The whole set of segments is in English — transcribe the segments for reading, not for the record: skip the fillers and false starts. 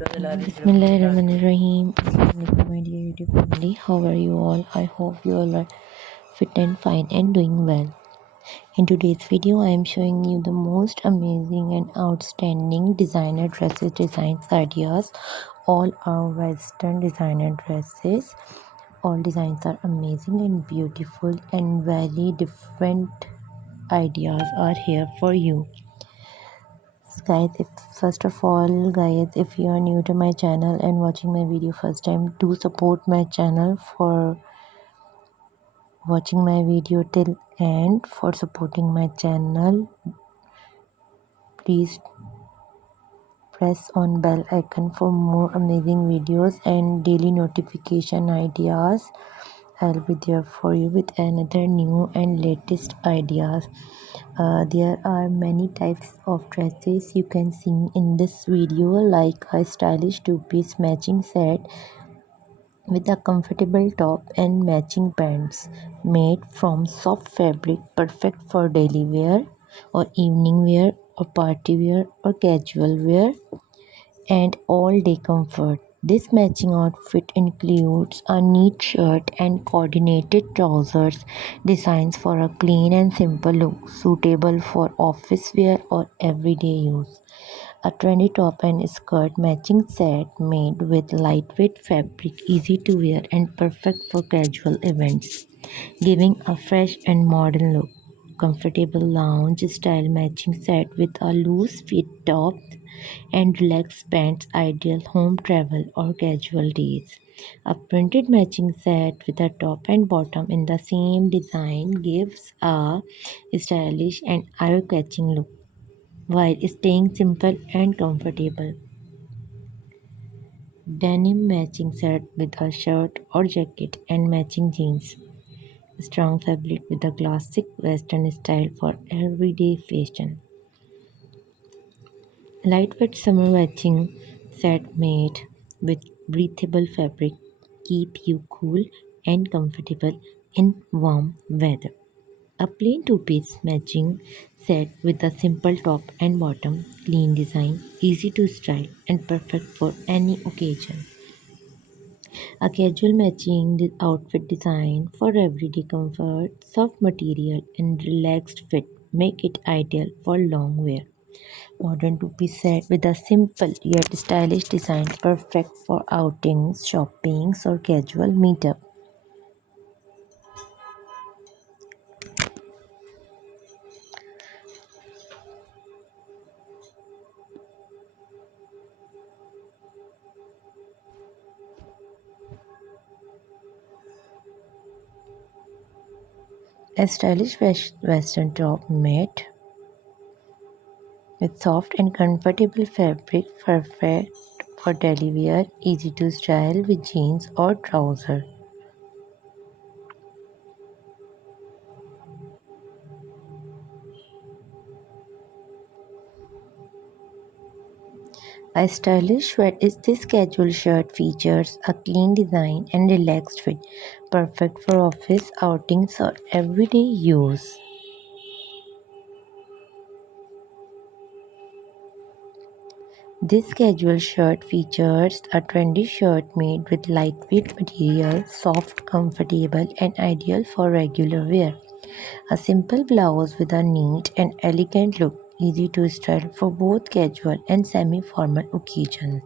Bismillahirrahmanirrahim. Assalamualaikum, my dear YouTube family. How are you all? I hope you all are fit and fine and doing well. In today's video, I am showing you the most amazing and outstanding designer dresses designs ideas. All are Western designer dresses. All designs are amazing and beautiful, and very different ideas are here for you. Guys, if you are new to my channel and watching my video first time, do support my channel for watching my video till end. For supporting my channel, please press on bell icon for more amazing videos and daily notification ideas. I'll be there for you with another new and latest ideas. There are many types of dresses you can see in this video, like a stylish two-piece matching set with a comfortable top and matching pants made from soft fabric, perfect for daily wear or evening wear or party wear or casual wear and all-day comfort. This matching outfit includes a neat shirt and coordinated trousers, designs for a clean and simple look, suitable for office wear or everyday use. A trendy top and skirt matching set made with lightweight fabric, easy to wear and perfect for casual events, giving a fresh and modern look. Comfortable lounge style matching set with a loose fit top and relaxed pants, ideal home travel or casual days. A printed matching set with a top and bottom in the same design gives a stylish and eye-catching look while staying simple and comfortable. Denim matching set with a shirt or jacket and matching jeans. Strong fabric with a classic western style for everyday fashion. Lightweight summer matching set made with breathable fabric keep you cool and comfortable in warm weather. A plain two-piece matching set with a simple top and bottom, clean design, easy to style and perfect for any occasion. A casual matching outfit design for everyday comfort, soft material and relaxed fit make it ideal for long wear. Modern two-piece set with a simple yet stylish design, perfect for outings, shoppings or casual meetup. A stylish western top made with soft and comfortable fabric, perfect for daily wear, easy to style with jeans or trousers. A stylish sweat is this casual shirt features a clean design and relaxed fit, perfect for office outings or everyday use. This casual shirt features a trendy shirt made with lightweight material, soft, comfortable, and ideal for regular wear. A simple blouse with a neat and elegant look, easy to style for both casual and semi-formal occasions.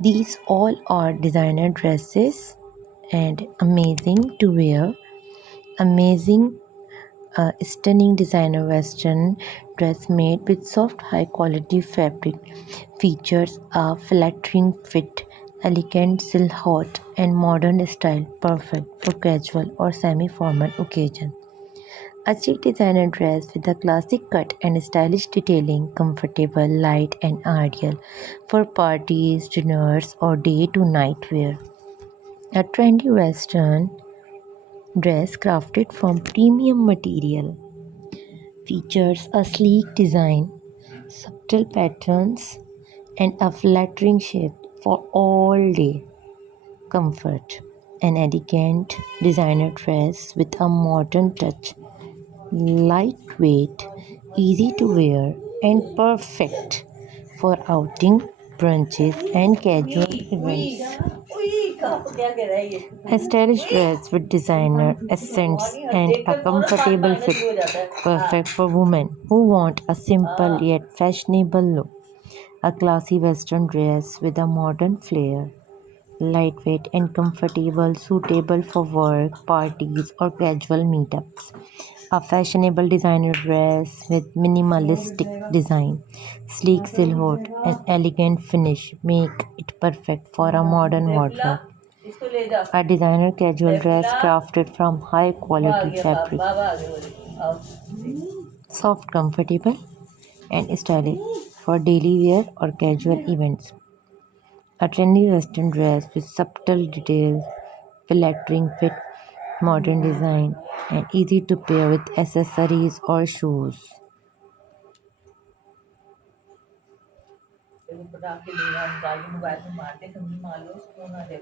These all are designer dresses and amazing to wear. Amazing stunning designer western dress made with soft high quality fabric, features a flattering fit, elegant silhouette and modern style, perfect for casual or semi-formal occasion. A chic designer dress with a classic cut and stylish detailing, comfortable, light and ideal for parties, dinners or day to night wear. A trendy western dress crafted from premium material, features a sleek design, subtle patterns, and a flattering shape for all day comfort. An elegant designer dress with a modern touch, lightweight, easy to wear, and perfect for outing, brunches, and casual events. A stylish dress with designer accents and a comfortable fit, perfect for women who want a simple yet fashionable look. A classy western dress with a modern flair, lightweight and comfortable, suitable for work, parties, or casual meetups. A fashionable designer dress with minimalistic design, sleek silhouette, and elegant finish make it perfect for a modern wardrobe. A designer casual dress crafted from high quality fabric, soft, comfortable, and stylish for daily wear or casual events. A trendy western dress with subtle details, flattering fit, modern design, and easy to pair with accessories or shoes.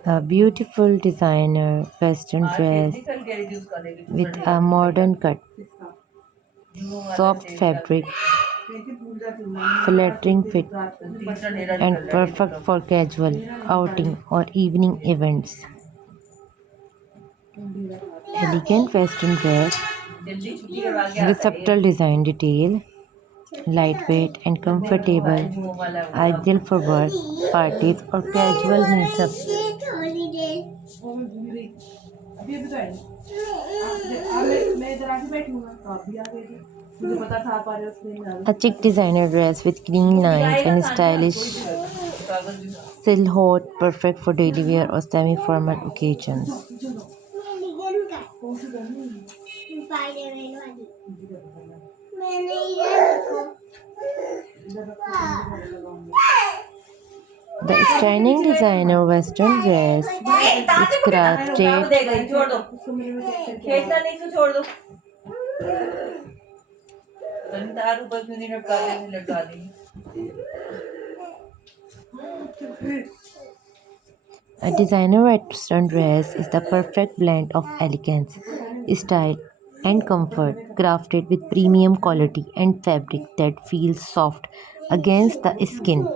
A beautiful designer western dress with a modern cut, soft fabric, flattering fit, and perfect for casual outing or evening events. Elegant western dress with subtle design detail, lightweight and comfortable, ideal for work, parties, or casual meetups. A chic designer dress with clean lines and stylish silhouette, perfect for daily wear or semi-formal occasions. The stunning designer western dress is crafted A designer western dress is the perfect blend of elegance, style, and comfort, crafted with premium quality and fabric that feels soft against the skin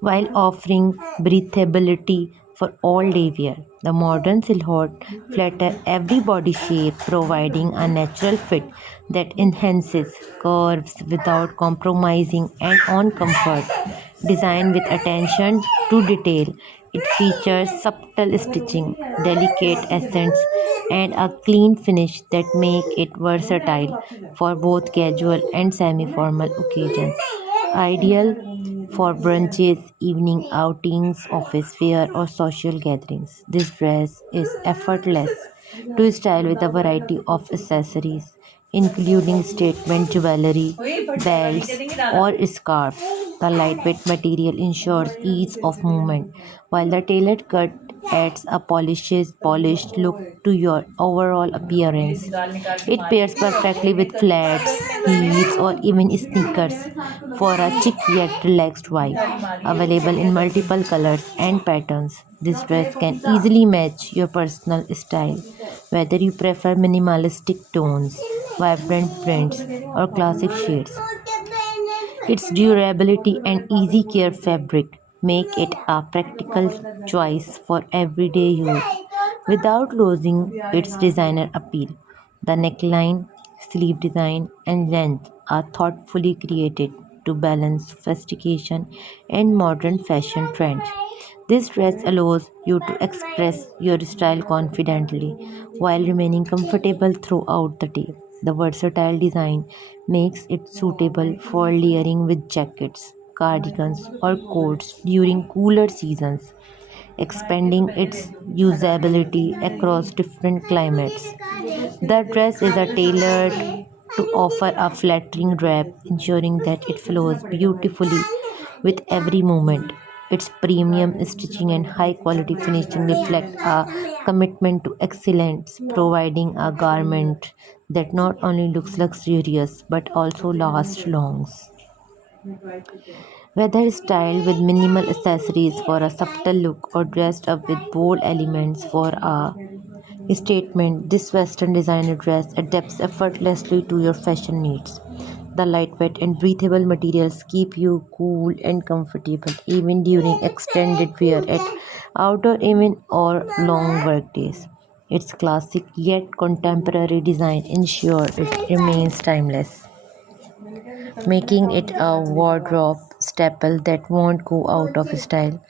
while offering breathability for all day wear. The modern silhouette flatters every body shape, providing a natural fit that enhances curves without compromising and on comfort. Designed with attention to detail, it features subtle stitching, delicate accents, and a clean finish that make it versatile for both casual and semi-formal occasions. Ideal for brunches, evening outings, office wear, or social gatherings. This dress is effortless to style with a variety of accessories, including statement jewelry, belts, or scarves. The lightweight material ensures ease of movement, while the tailored cut adds a polished look to your overall appearance. It pairs perfectly with flats, heels, or even sneakers for a chic yet relaxed vibe. Available in multiple colors and patterns, this dress can easily match your personal style, whether you prefer minimalistic tones, vibrant prints, or classic shades. Its durability and easy care fabric make it a practical choice for everyday use without losing its designer appeal. The neckline, sleeve design, and length are thoughtfully created to balance sophistication and modern fashion trends. This dress allows you to express your style confidently while remaining comfortable throughout the day. The versatile design makes it suitable for layering with jackets, cardigans, or coats during cooler seasons, expanding its usability across different climates. The dress is a tailored to offer a flattering wrap, ensuring that it flows beautifully with every movement. Its premium stitching and high quality finishing reflect a commitment to excellence, providing a garment that not only looks luxurious but also lasts long. Whether styled with minimal accessories for a subtle look or dressed up with bold elements for a statement, this Western designer dress adapts effortlessly to your fashion needs. The lightweight and breathable materials keep you cool and comfortable even during extended wear at outdoor events or long work days. Its classic yet contemporary design ensures it remains timeless, making it a wardrobe staple that won't go out of style.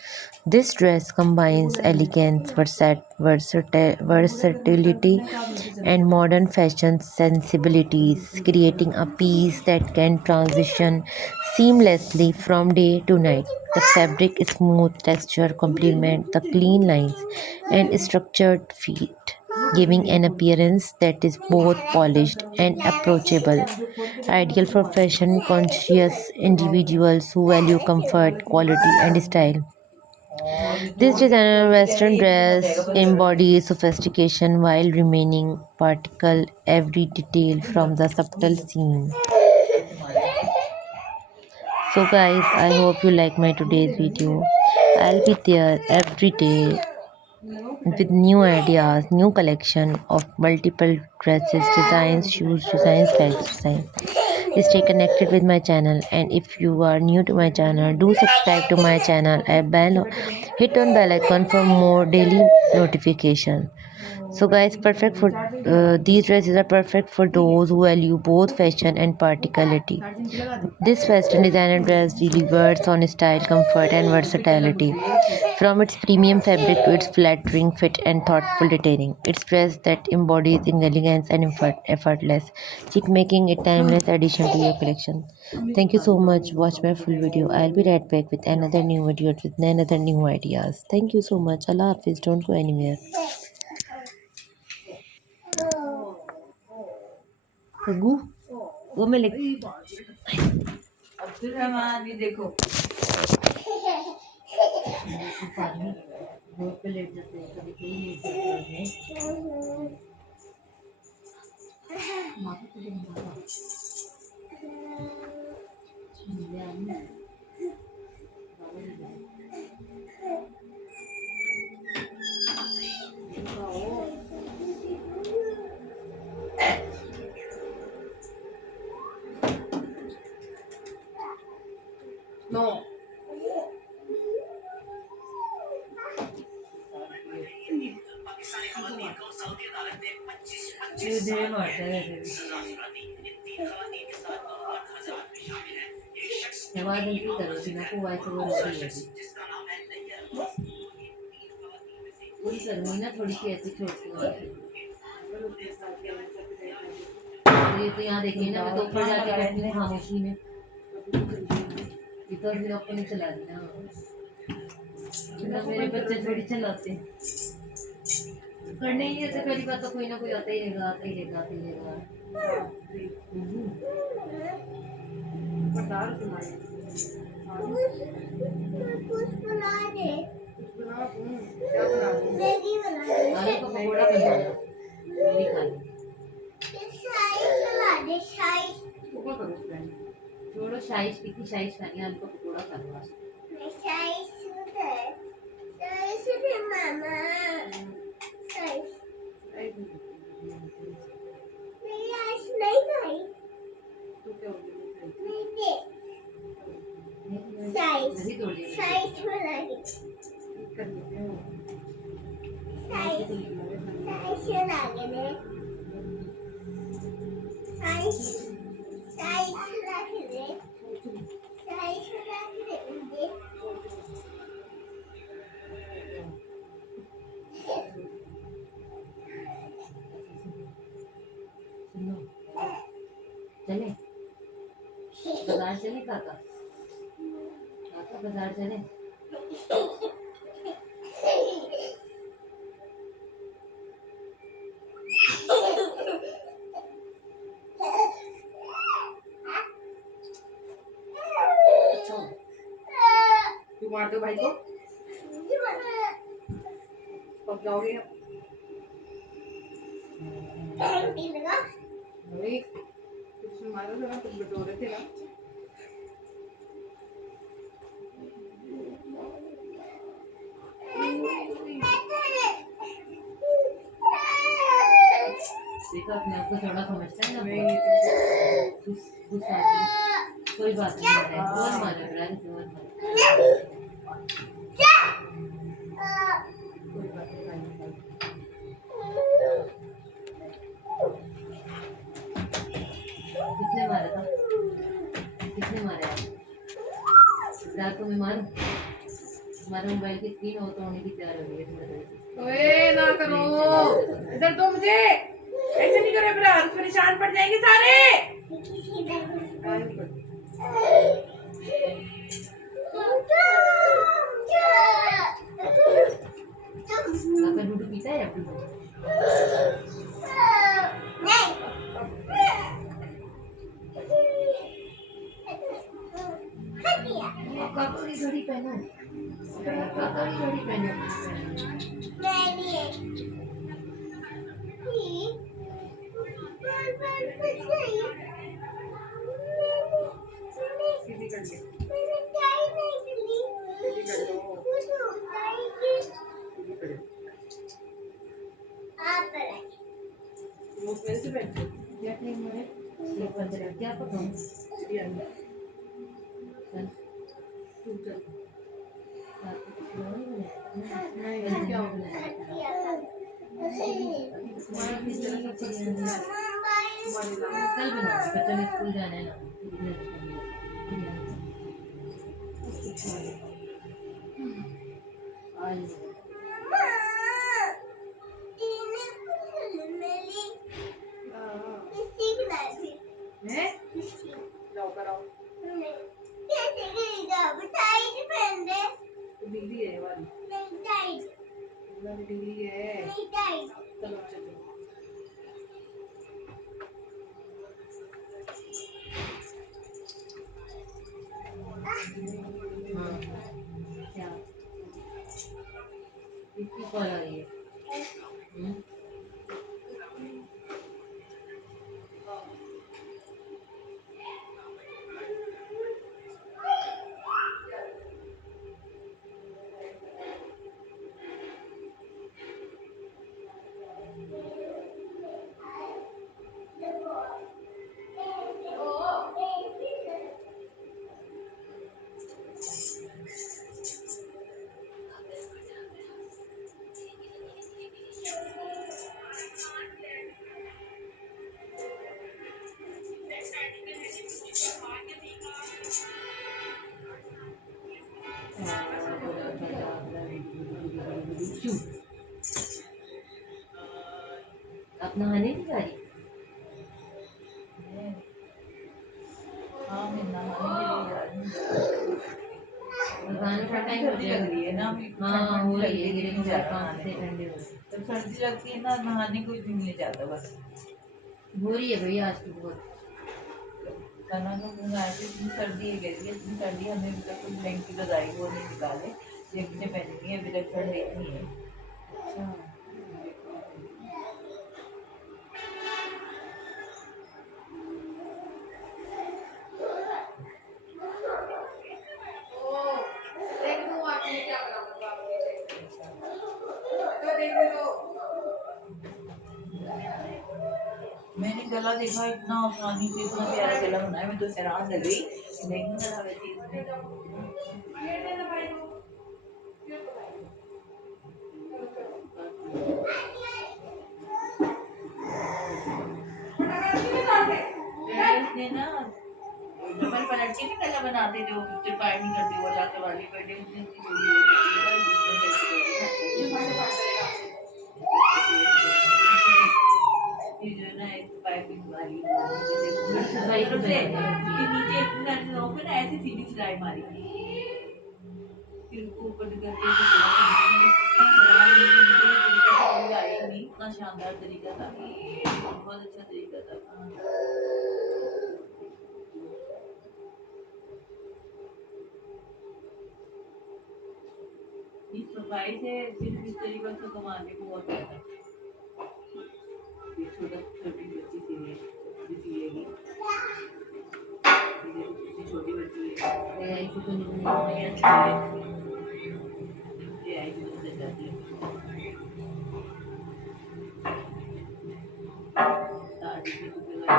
This dress combines elegance, versatility, and modern fashion sensibilities, creating a piece that can transition seamlessly from day to night. The fabric smooth texture complement the clean lines and structured feet, giving an appearance that is both polished and approachable, ideal for fashion conscious individuals who value comfort, quality, and style. This designer Western dress embodies sophistication while remaining practical, every detail from the subtle scene. So guys, I hope you like my today's video. I'll be there every day with new ideas, new collection of multiple dresses, designs, shoes, designs, styles, design. Stay connected with my channel, and if you are new to my channel, do subscribe to my channel and hit on bell icon for more daily notification. So guys, perfect for these dresses are perfect for those who value both fashion and practicality. This western designer dress delivers on style, comfort, and versatility. From its premium fabric to its flattering fit and thoughtful detailing, it's dress that embodies elegance and effortless, keep making it timeless addition to your collection. Thank you so much. Watch my full video. I'll be right back with another new video with another new ideas. Thank you so much. Allah Hafiz. Don't go anywhere. गु वो मैं लिख अब्दुल रहमान ये देखो बहुत पे late जाते हैं कभी कोई नहीं करते माथा पे No. थोड़ी सी ऐसी छोटी ये तो यहाँ देखिए ना मैं दोपहर जाके बैठती हूँ खामोशी में इधर भी आपको नहीं चला देना मेरे बच्चे थोड़ी चलाते हैं करने ही ऐसे पहली बात तो कोई ना कोई आता ही रहेगा आता ही रहेगा आता ही रहेगा बता तुम्हारे कुछ बना दे क्या बना दूं मैगी बना दे आलू का पकौड़ा बना दो वही खा लो शाइश बना दे शाइश ऊपर करो फ्रेंड छोड़ो शाइश की शाइश खानी आलू का पकौड़ा खा लो मैं शाइश भी मामा शाइश मेरी आइस नहीं खाई तो क्या हो गया नहीं दे शाइश शाइश बना दे कर लेते हैं शाइश शाइश बना दे शाइश शाइश बना दे शाइश बना दे चले बाजार चले काका काका बाजार चले तू मार दो भाई को कब जाओगे कुछ मारो ना कुछ बटोरे थे ना देखा अपने आप को थोड़ा समझता है ना गुस्सा कोई बात नहीं है और मारे ब्रांड और मारे कोई बात नहीं किसने मारा था किसने मारा रात को मैं मारूं हमारे मोबाइल की स्क्रीन हो तो होने की तैयार हो गई है ओए ना करो इधर तो मुझे ऐसे नहीं करो मेरा हाथ पे निशान पड़ जाएंगे सारे आपका दूध पीता है आपकी काका की घड़ी पहनो काका की घड़ी पहनो सीधी कर ले सीधी कर लो वो मेरे से बैठ क्या टाइम है ये 15 क्या पकाऊं सीधी अंदर तू चल नहीं क्या हो गया कल बनाओ बच्चों ने स्कूल जाना है ना जाओ कराओ डिग्री है वाली डिग्री है चलो चलो क्या किसकी कॉल आ रही है आप नहाने नहीं जा रही हाँ मैं नहाने के लिए जा रही हूँ। नहाने का टाइम हो सर्दी गया लग रही है ना अभी हाँ हो रही है धीरे धीरे जा धीरे रहा 5 से ठंडे हो जब सर्दी लगती है ना नहाने को भी नहीं जाता बस रही है भैया आज तो बहुत खाना तो मंगाए थे इतनी सर्दी है कहती है इतनी सर्दी हमें अभी तक कोई ब्लैंकेट लगाई वो नहीं निकाले जैकेटें पहनेंगे अभी तक ठंड इतनी है अच्छा मैंने गला देखा इतना आसानी से इतना प्यारा गला बनाया मैं तो हैरान रह गई नहीं बना रही थी इसमें उसने ना डबल पलट के नहीं गला बनाते जो चिपाई नहीं करती वो लाके वाली बैठे उसने इतनी जोड़ी वो ये जो है ना एक पाइपिंग वाली सफाई तो से इसके नीचे इतना ओपन ऐसे सीधी सिलाई मारी फिर उसको ऊपर करके आई नहीं इतना शानदार तरीका था बहुत अच्छा तरीका था इस सफाई से सिर्फ इस तरीके से कमाने को बहुत ज्यादा ये छोटी बच्ची सिलेगी छोटी बच्ची है ऐसी तो नहीं ये अच्छा है ये आई भी बदल जाती है ताजी के टुकड़े वाली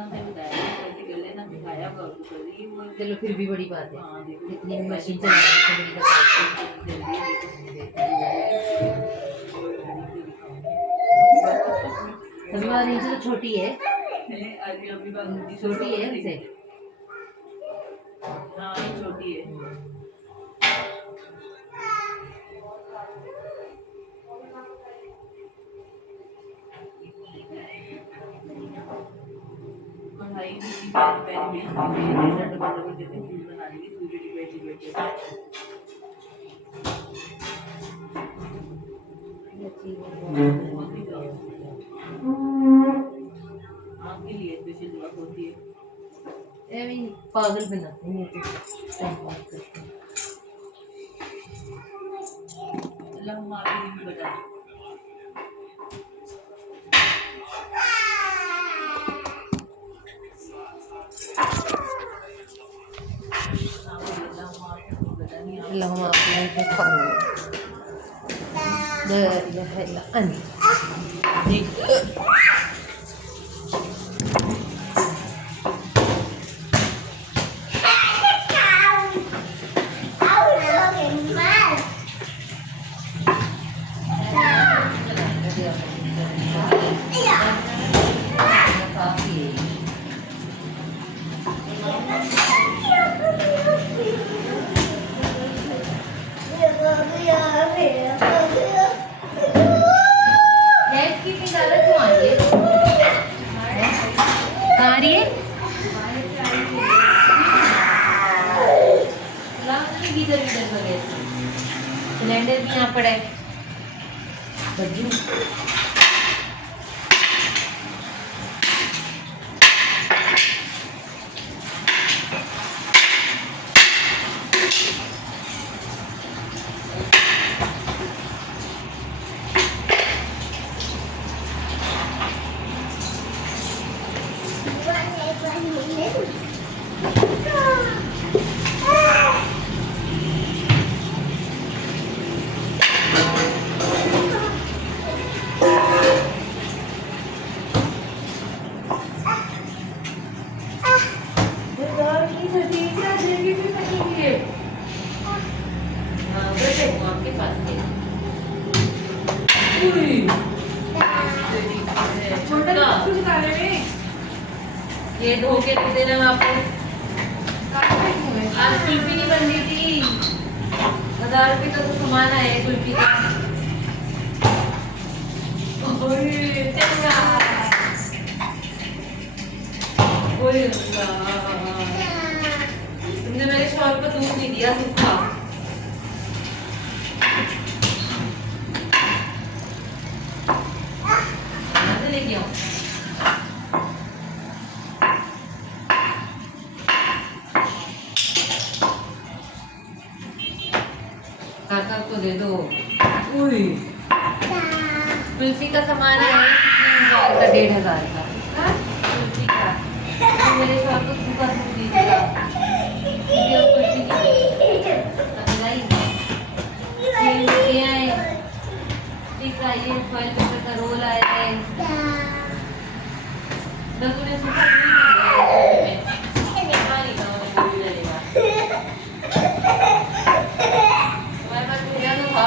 इतना मैं बताया कैसे कर लेना सिखाया होगा उसको कर रही है वो। चलो फिर भी बड़ी बात है। हाँ देखो इतनी मशीन चलाने से बड़ी बात जल्दी सभी बात नीचे तो छोटी है, अभी अभी बात छोटी है उनसे। हाँ ये छोटी है। कढ़ाई भी पहले बेच दी डबल डबल देते फूल बना ली सूजी की बैठी बैठी बहुत ही ज्यादा आपके लिए स्पेशल दुआ होती है। ऐਵੇਂ ही पागल बनाते हैं ये तो टाइम पास करते हैं। अल्लाह हम आपके लिए भी बता दें। اللهم اغفر بالقول لا اله الا انت कितनी ज्यादा क्यों आ रही है? कहाँ आ रही है? गीजर वगैरह सिलेंडर भी यहाँ पड़ा है। बज्जू आपके पास छोटा कुछ डाले में ये धो के दे देना मैं आपको। आज कुल्फी नहीं बन रही थी, 1000 रुपये का तो सामान आया है कुल्फी का। तुमने मेरे शॉल को दूध नहीं दिया सूखा। लेके आओ काका को दे दो। कुल्फी का सामान है कितने हजार का, 1500 का कुल्फी का। तो मेरे शौहर को सूखा सूख दीजिएगा कुल्फी की लेके आए। ठीक है ये फॉइल पेपर का रोल आया है। बस उन्हें सूखा तुम्हारे पास भैया तो था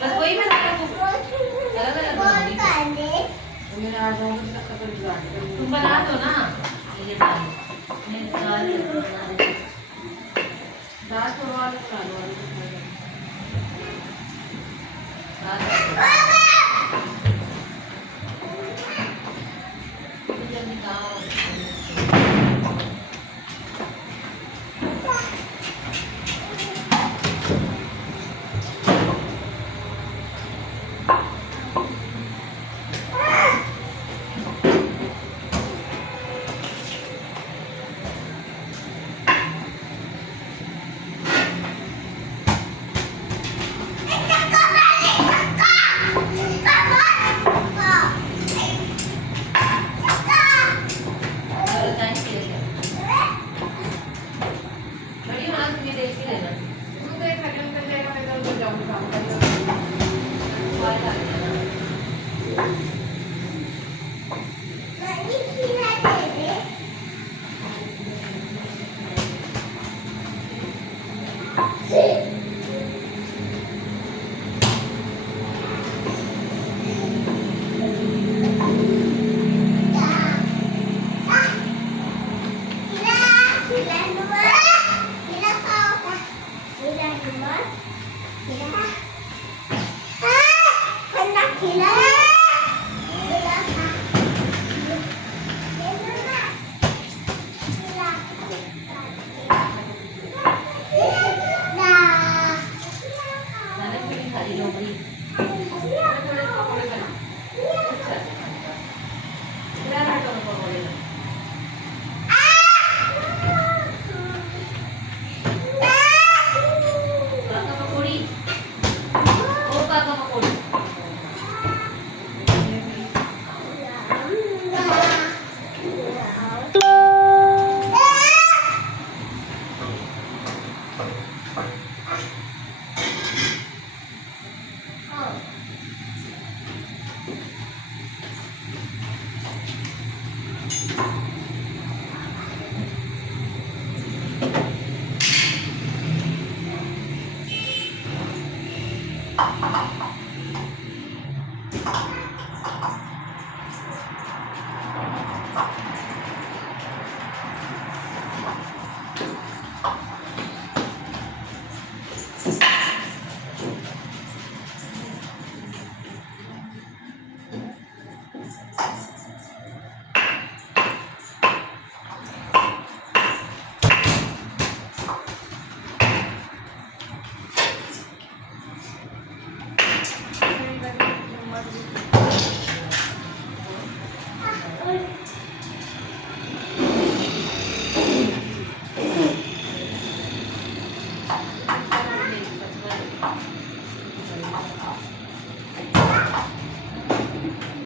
बस वही मैं तुम बना दो ना। ये दाल